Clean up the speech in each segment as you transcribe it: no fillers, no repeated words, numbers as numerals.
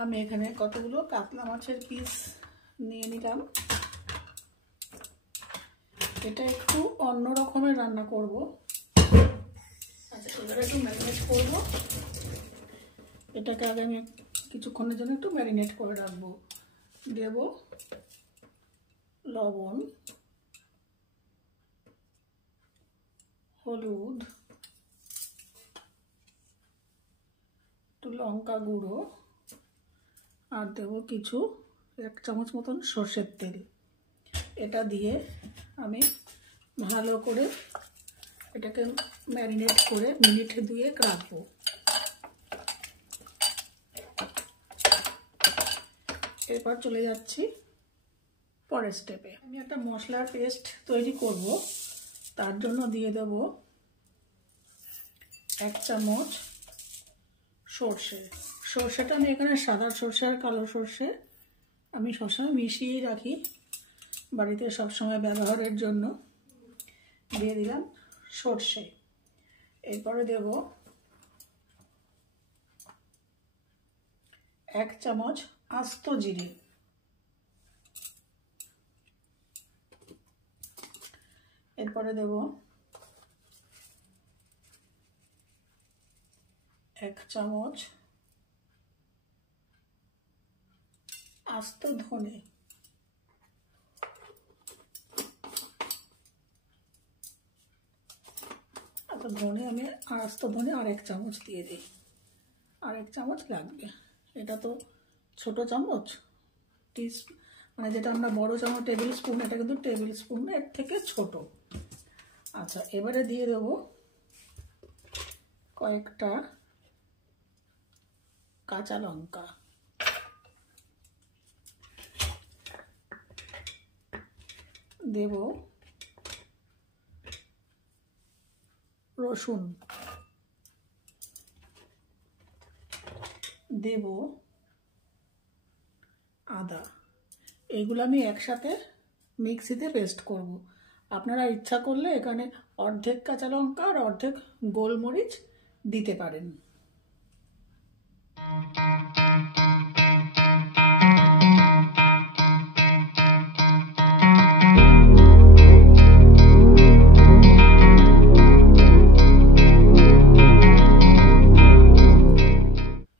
আমি এখানে কতগুলো কাতলা মাছের পিস নিয়ে নিলাম। এটা একটু অন্য রকমের রান্না করব। আচ্ছা, এবারে একটু ম্যারিনেট করব। এটাকে আগে আমি কিছুক্ষণের জন্য একটু ম্যারিনেট করে রাখবো। দেব লবণ, হলুদ, একটু লঙ্কা গুঁড়ো, আর দেবো কিছু 1 চামচ মতন সর্ষের তেল। এটা দিয়ে আমি ভালো করে এটাকে ম্যারিনেট করে মিনিট 2 রাখবো। এরপর চলে যাচ্ছি পরের স্টেপে। আমি একটা মশলার পেস্ট তৈরি করব। তার জন্য দিয়ে দেব 1 চামচ সর্ষে। সর্ষেটা আমি এখানে সাদা সর্ষে আর কালো সর্ষে আমি সবসময় মিশিয়ে রাখি বাড়িতে সবসময় ব্যবহারের জন্য। দিয়ে দিলাম সর্ষে। এরপরে দেব 1 চামচ আস্ত জিরে। এরপরে দেব 1 চামচ আস্ত ধনে। ধনে আমি আস্ত ধনে আর 1 চামচ দিয়ে দিই। আর 1 চামচ লাগবে। এটা তো ছোট চামচ, মানে যেটা আমরা বড় চামচ টেবিল স্পুন, এটা কিন্তু টেবিল স্পুন এর থেকে ছোট। আচ্ছা, এবারে দিয়ে দেব কয়েকটা কাঁচা লঙ্কা। দেব রসুন, দেব আদা। এইগুলো আমি একসাথে মিক্সিতে পেস্ট করব। আপনারা ইচ্ছা করলে এখানে অর্ধেক কাঁচা লঙ্কা আর অর্ধেক গোলমরিচ দিতে পারেন।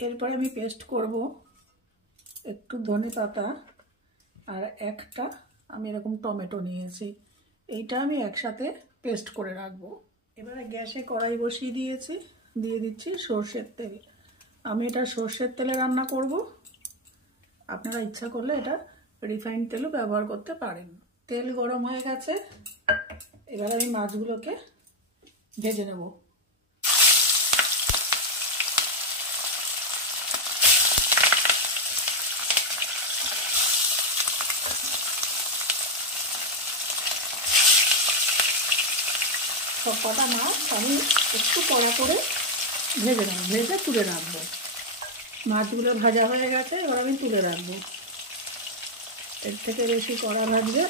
এরপরে আমি পেস্ট করব একটু ধনে পাতা আর একটা আমি এরকম টমেটো নিয়েছি। এইটা আমি একসাথে পেস্ট করে রাখবো। এবারে গ্যাসে কড়াই বসিয়ে দিয়েছি, দিয়ে দিচ্ছি সর্ষের তেল। আমি এটা সর্ষের তেলে রান্না করব। আপনারা ইচ্ছা করলে এটা রিফাইন্ড তেলও ব্যবহার করতে পারেন। তেল গরম হয়ে গেছে, এবার আমি মাছগুলোকে ভেজে নেব। সব কটা মাছ আমি একটু কড়া করে ভেজে নেব, ভেজে তুলে রাখবো। মাছগুলো ভাজা হয়ে গেছে, এবার আমি তুলে রাখবো। এর থেকে বেশি কড়া ভাজবে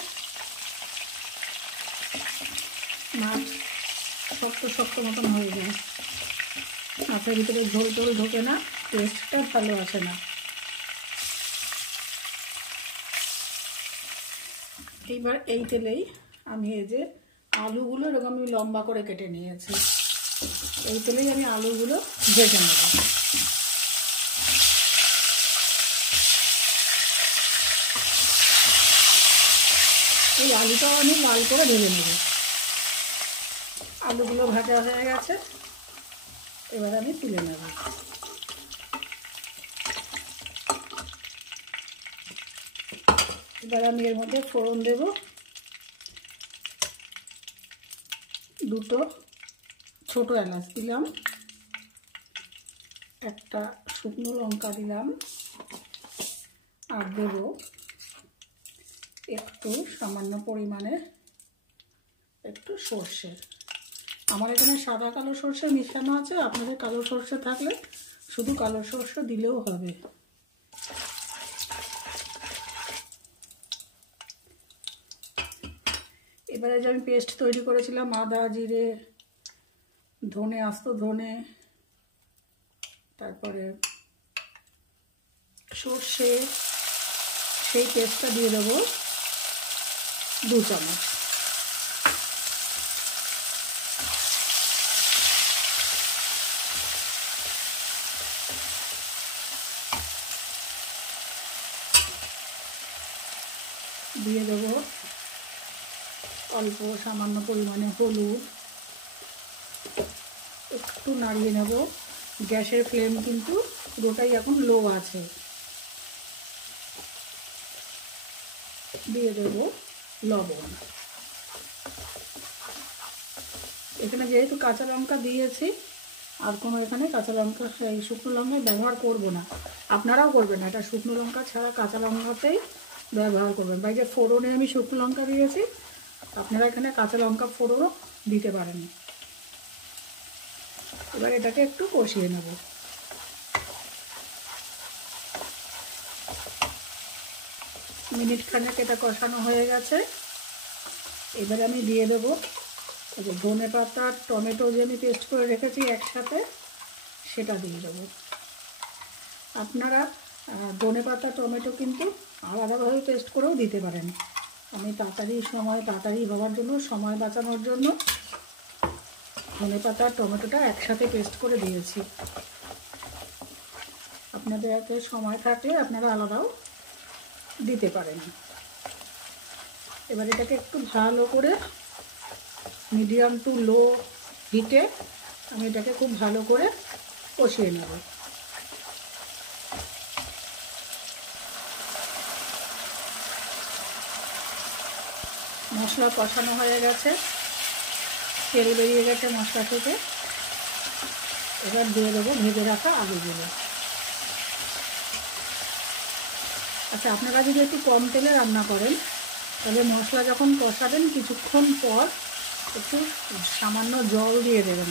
মাছ শক্ত শক্ত মতন হয়ে যায়, মাছের ভিতরে ঝোল টোল ঢোকে না, টেস্টটা ভালো আসে না। এইবার এই তেলেই আমি এই যে আলুগুলো এরকম আমি লম্বা করে কেটে নিয়েছি, এই তেলেই আমি আলুগুলো ভেজে নেব। এই আলুটাও আমি লাল করে ভেজে নেব। আলুগুলো ভাজা হয়ে গেছে, এবার আমি তুলে নেব। এবার আমি এর মধ্যে ফোড়ন দেব। 2টো ছোট এলাচ দিলাম, একটা শুকনো লঙ্কা দিলাম, আর দেব একটু সামান্য পরিমাণে একটু সর্ষে। আমার এখানে সাদা কালো সর্ষে মিশানো আছে, আপনাদের কালো সর্ষে থাকলে শুধু কালো সর্ষে দিলেও হবে। এবারে যে আমি পেস্ট তৈরি করেছিলাম আদা জিরে ধনে আস্ত ধনে তারপরে সর্ষে সেই পেস্টটা দিয়ে দেবো 2 চামচ। দিয়ে দেবো অল্প সামান্য পরিমাণে হলুদ, একটু নাড়িয়ে নেব। গ্যাসের ফ্লেম কিন্তু পুরোটাই এখন লো আছে। দিয়ে দেব লবণ। এখানে যেহেতু কাঁচা লঙ্কা দিয়েছি, আর কোনো এখানে কাঁচা লঙ্কা এই শুকনো লঙ্কায় ব্যবহার করব না। আপনারাও করবেন না, এটা শুকনো লঙ্কা ছাড়া কাঁচা লঙ্কাতেই ব্যবহার করবেন। বা যে ফোড়নে আমি শুকনো লঙ্কা দিয়েছি, আপনারা এখানে কাঁচা লঙ্কা ফোড়নও দিতে পারেন। এবার এটাকে একটু কষিয়ে নেব। মিনিট খানেক এটা কষানো হয়ে গেছে। এবারে আমি দিয়ে দেবো ধনে পাতা, টমেটো যে আমি পেস্ট করে রেখেছি একসাথে, সেটা দিয়ে দেবো। আপনারা ধনে পাতা টমেটো কিন্তু আলাদাভাবে পেস্ট করেও দিতে পারেন। আমি তাড়াতাড়ি হওয়ার জন্য, সময় বাঁচানোর জন্য ধনে পাতা টমেটোটা একসাথে পেস্ট করে দিয়েছি। আপনাদের হাতে সময় থাকলে আপনারা আলাদাও দিতে পারেন। এবার এটাকে একটু ভালো করে মিডিয়াম টু লো হিটে আমি এটাকে খুব ভালো করে কষিয়ে নেব। মশলা কষানো হয়ে গেছে, তেল বেরিয়ে গেছে মশলা থেকে। এবার দিয়ে দেবো ভেজে রাখা আলুগুলো। আচ্ছা, আপনারা যদি একটু কম তেলে রান্না করেন, তাহলে মশলা যখন কষাবেন কিছুক্ষণ পর একটু সামান্য জল দিয়ে দেবেন।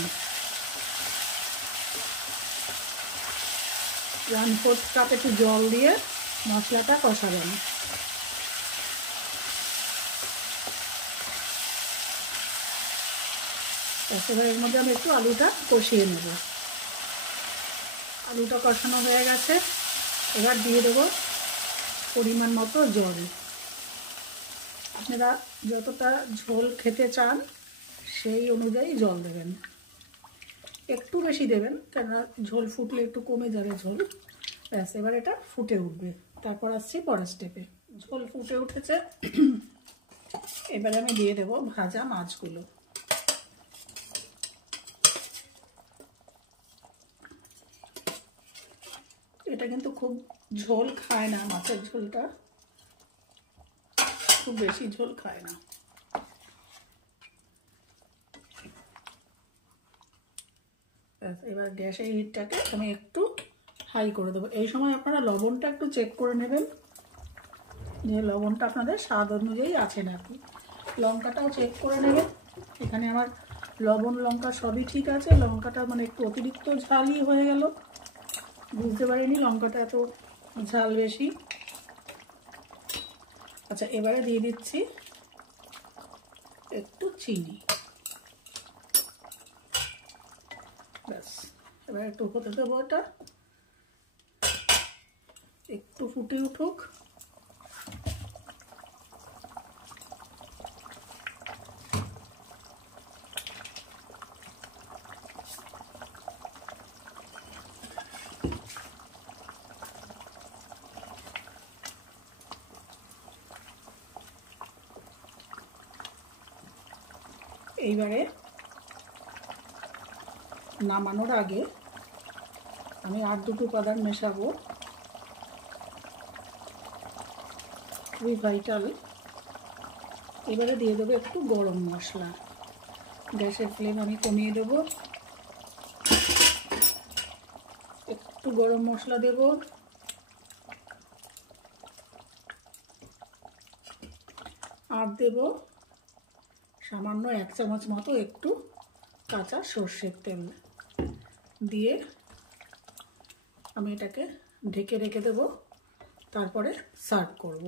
1/4 কাপ একটু জল দিয়ে মশলাটা কষাবেন। এবার এর মধ্যে আমি একটু আলুটা কষিয়ে নেব। আলুটা কষানো হয়ে গেছে। এবার দিয়ে দেবো পরিমাণ মতো জল। আপনারা যতটা ঝোল খেতে চান সেই অনুযায়ী জল দেবেন। একটু বেশি দেবেন, কেননা ঝোল ফুটলে একটু কমে যাবে ঝোল। ব্যাস, এবার এটা ফুটে উঠবে। তারপর আসছি পরের স্টেপে। ঝোল ফুটে উঠেছে। এবারে আমি দিয়ে দেবো ভাজা মাছগুলো। এটা কিন্তু খুব ঝোল খায় না, মাছের ঝোলটা খুব বেশি ঝোল খায় না। এবার গ্যাসের হিটটাকে আমি একটু হাই করে দেবো। এই সময় আপনারা লবণটা একটু চেক করে নেবেন, যে লবণটা আপনাদের স্বাদ অনুযায়ী আছে নাকি। লঙ্কাটাও চেক করে নেবেন। এখানে আমার লবণ লঙ্কা সবই ঠিক আছে। লঙ্কাটা মানে একটু অতিরিক্ত ঝালই হয়ে গেল, বুঝতে পারিনি লঙ্কাটা এত ঝাল বেশি। আচ্ছা, এবারে দিয়ে দিচ্ছি একটু চিনি। ব্যাস, এবার একটু হতে দেবো, এটা একটু ফুটে উঠুক। এইবারে নামানোর আগে আমি আর দুটো উপাদান মেশাবো, খুবই ভাইটাল। এবারে দিয়ে দেবো একটু গরম মশলা। গ্যাসের ফ্লেম আমি কমিয়ে দেবো। একটু গরম মশলা দেব। আর দেব সামান্য 1 চামচ মতো একটু কাঁচা সর্ষের তেল দিয়ে আমি এটাকে ঢেকে রেখে দেব। তারপরে সার্ভ করব।